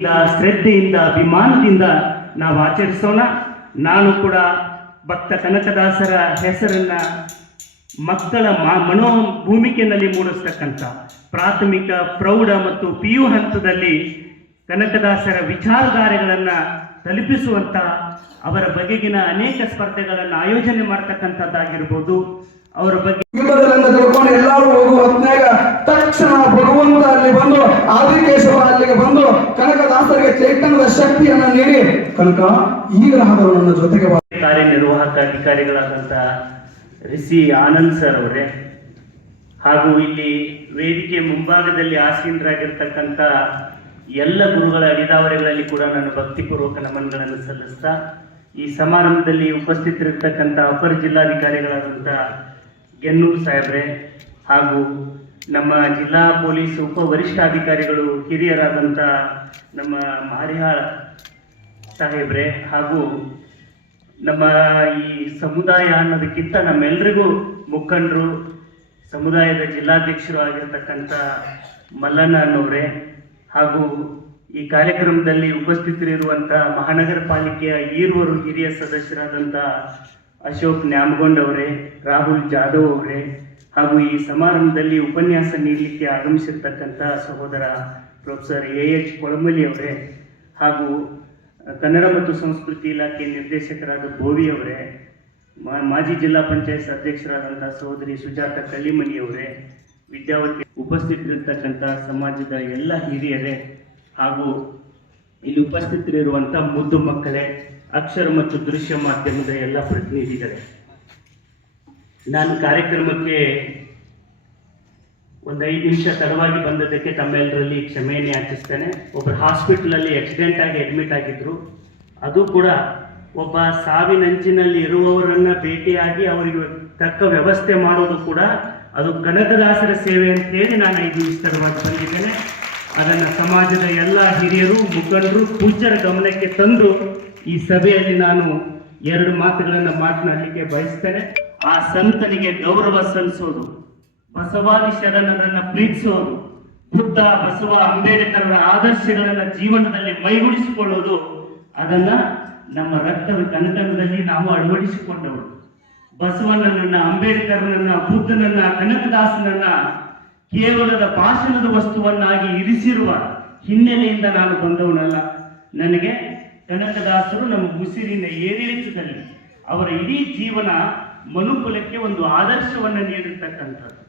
ಶ್ರದ್ಧೆಯಿಂದ ಅಭಿಮಾನದಿಂದ ನಾವು ಆಚರಿಸೋಣ. ನಾನು ಕೂಡ ಭಕ್ತ ಕನಕದಾಸರ ಹೆಸರನ್ನ ಮಕ್ಕಳ ಮನೋಭೂಮಿಕೆಯಲ್ಲಿ ಮೂಡಿಸ್ತಕ್ಕಂಥ ಪ್ರಾಥಮಿಕ, ಪ್ರೌಢ ಮತ್ತು PU ಹಂತದಲ್ಲಿ ಕನಕದಾಸರ ವಿಚಾರಧಾರೆಗಳನ್ನು ತಲುಪಿಸುವಂಥ ಅವರ ಬಗೆಗಿನ ಅನೇಕ ಸ್ಪರ್ಧೆಗಳನ್ನು ಆಯೋಜನೆ ಮಾಡ್ತಕ್ಕಂಥದ್ದಾಗಿರ್ಬೋದು. ಅವರ ಬಗ್ಗೆ ತಿಳ್ಕೊಂಡು ಎಲ್ಲರೂ ಹೋಗುವ ಹೊತ್ನಾಗ ತಕ್ಷಣ ಭಗವಂತ ಅಲ್ಲಿ ಬಂದು ಆದಿಕೇಶವ ಅಲ್ಲಿಗೆ ಬಂದು ಕನಕದಾಸರಿಗೆ ಚೈತನ್ಯದ ಶಕ್ತಿಯನ್ನ ನೀಡಿ ಕನಕ ಈಗ ನನ್ನ ಜೊತೆಗೆ ಕಾರ್ಯನಿರ್ವಾಹಕ ಅಧಿಕಾರಿಗಳಾದಂಥ ರಿಸಿ ಆನಂದ್ ಸರ್ ಅವರೇ, ಹಾಗೂ ಇಲ್ಲಿ ವೇದಿಕೆ ಮುಂಭಾಗದಲ್ಲಿ ಆಸೀನರಾಗಿರ್ತಕ್ಕಂಥ ಎಲ್ಲ ಗುರುಗಳ ಅಡಿದಾವರೆಗಳಲ್ಲಿ ಕೂಡ ನಾನು ಭಕ್ತಿಪೂರ್ವಕ ನಮನಗಳನ್ನು ಸಲ್ಲಿಸ್ತಾ, ಈ ಸಮಾರಂಭದಲ್ಲಿ ಉಪಸ್ಥಿತರಿರ್ತಕ್ಕಂಥ ಅಪರ ಜಿಲ್ಲಾಧಿಕಾರಿಗಳಾದಂಥ ಗೆನ್ನೂರು ಸಾಹೇಬ್ರೆ, ಹಾಗೂ ನಮ್ಮ ಜಿಲ್ಲಾ ಪೊಲೀಸ್ ಉಪ ವರಿಷ್ಠಾಧಿಕಾರಿಗಳು ಹಿರಿಯರಾದಂಥ ನಮ್ಮ ಮಾರಿಹಾಳ್ ಸಾಹೇಬ್ರೆ, ಹಾಗೂ ನಮ್ಮ ಈ ಸಮುದಾಯ ಅನ್ನೋದಕ್ಕಿಂತ ನಮ್ಮೆಲ್ಲರಿಗೂ ಮುಖಂಡರು, ಸಮುದಾಯದ ಜಿಲ್ಲಾಧ್ಯಕ್ಷರು ಆಗಿರ್ತಕ್ಕಂಥ ಮಲ್ಲಣ್ಣ ಅನ್ನೋರೇ, ಹಾಗೂ ಈ ಕಾರ್ಯಕ್ರಮದಲ್ಲಿ ಉಪಸ್ಥಿತರಿರುವಂಥ ಮಹಾನಗರ ಪಾಲಿಕೆಯ ಈರ್ವರು ಹಿರಿಯ ಸದಸ್ಯರಾದಂಥ ಅಶೋಕ್ ನ್ಯಾಮಗೊಂಡ್ ಅವರೇ, ರಾಹುಲ್ ಜಾಧವ್ ಅವರೇ, ಹಾಗೂ ಈ ಸಮಾರಂಭದಲ್ಲಿ ಉಪನ್ಯಾಸ ನೀಡಲಿಕ್ಕೆ ಆಗಮಿಸಿರ್ತಕ್ಕಂಥ ಸಹೋದರ ಪ್ರೊಫೆಸರ್ AH ಕೊಳಮಲಿ ಅವರೇ, ಹಾಗೂ ಕನ್ನಡ ಮತ್ತು ಸಂಸ್ಕೃತಿ ಇಲಾಖೆ ನಿರ್ದೇಶಕರಾದ ಬೋವಿ ಅವರೇ, ಮಾಜಿ ಜಿಲ್ಲಾ ಪಂಚಾಯತ್ ಅಧ್ಯಕ್ಷರಾದಂಥ ಸಹೋದರಿ ಸುಜಾತ ಕಲ್ಲಿಮನಿ ಅವರೇ, ವಿದ್ಯಾವತಿ ಉಪಸ್ಥಿತರಿರ್ತಕ್ಕಂಥ ಸಮಾಜದ ಎಲ್ಲ ಹಿರಿಯರೇ, ಹಾಗೂ ಇಲ್ಲಿ ಉಪಸ್ಥಿತರಿರುವಂಥ ಮುದ್ದು ಮಕ್ಕಳೇ, ಅಕ್ಷರ ಮತ್ತು ದೃಶ್ಯ ಮಾಧ್ಯಮದ ಎಲ್ಲ ಪ್ರತಿನಿಧಿಗಳೇ, ನಾನು ಕಾರ್ಯಕ್ರಮಕ್ಕೆ ಒಂದು 5 ನಿಮಿಷ ತಡವಾಗಿ ಬಂದದ್ದಕ್ಕೆ ತಮ್ಮೆಲ್ಲರಲ್ಲಿ ಕ್ಷಮೆಯನ್ನು ಯಾಚಿಸ್ತೇನೆ. ಒಬ್ಬರು ಹಾಸ್ಪಿಟಲಲ್ಲಿ ಆಕ್ಸಿಡೆಂಟ್ ಆಗಿ ಅಡ್ಮಿಟ್ ಆಗಿದ್ರು. ಅದು ಕೂಡ ಒಬ್ಬ ಸಾವಿನಂಚಿನಲ್ಲಿ ಇರುವವರನ್ನ ಭೇಟಿಯಾಗಿ ಅವರಿಗೆ ತಕ್ಕ ವ್ಯವಸ್ಥೆ ಮಾಡೋದು ಕೂಡ ಅದು ಕನಕದಾಸರ ಸೇವೆ ಅಂತೇಳಿ ನಾನು 5 ನಿಮಿಷ ತಡವಾಗಿ ಬಂದಿದ್ದೇನೆ. ಅದನ್ನು ಸಮಾಜದ ಎಲ್ಲ ಹಿರಿಯರು, ಮುಖಂಡರು, ಪೂಜ್ಯರ ಗಮನಕ್ಕೆ ತಂದು ಈ ಸಭೆಯಲ್ಲಿ ನಾನು 2 ಮಾತುಗಳನ್ನು ಮಾತನಾಡಲಿಕ್ಕೆ ಬಯಸ್ತೇನೆ. ಆ ಸಂತನಿಗೆ ಗೌರವ ಸಲ್ಲಿಸೋದು, ಬಸವಾದಿ ಶರಣರನ್ನು ಪ್ರೀತಿಸೋದು, ಬುದ್ಧ, ಬಸವ, ಅಂಬೇಡ್ಕರರ ಆದರ್ಶಗಳನ್ನು ಜೀವನದಲ್ಲಿ ಮೈಗೂಡಿಸಿಕೊಳ್ಳೋದು, ಅದನ್ನ ನಮ್ಮ ರಕ್ತದ ಕನಕನದಲ್ಲಿ ನಾವು ಅಳವಡಿಸಿಕೊಂಡವರು. ಬಸವಣ್ಣನನ್ನ, ಅಂಬೇಡ್ಕರನನ್ನ, ಬುದ್ಧನನ್ನ, ಕನಕದಾಸನನ್ನ ಕೇವಲದ ಭಾಷಣದ ವಸ್ತುವನ್ನಾಗಿ ಇರಿಸಿರುವ ಹಿನ್ನೆಲೆಯಿಂದ ನಾನು ಬಂದವನಲ್ಲ. ನನಗೆ ಕನಕದಾಸರು ನಮ್ಮ ಉಸಿರಿನ ಏರಿಳಿತದಲ್ಲಿ ಅವರ ಇಡೀ ಜೀವನ ಮನುಕುಲಕ್ಕೆ ಒಂದು ಆದರ್ಶವನ್ನು ನೀಡಿರ್ತಕ್ಕಂಥದ್ದು.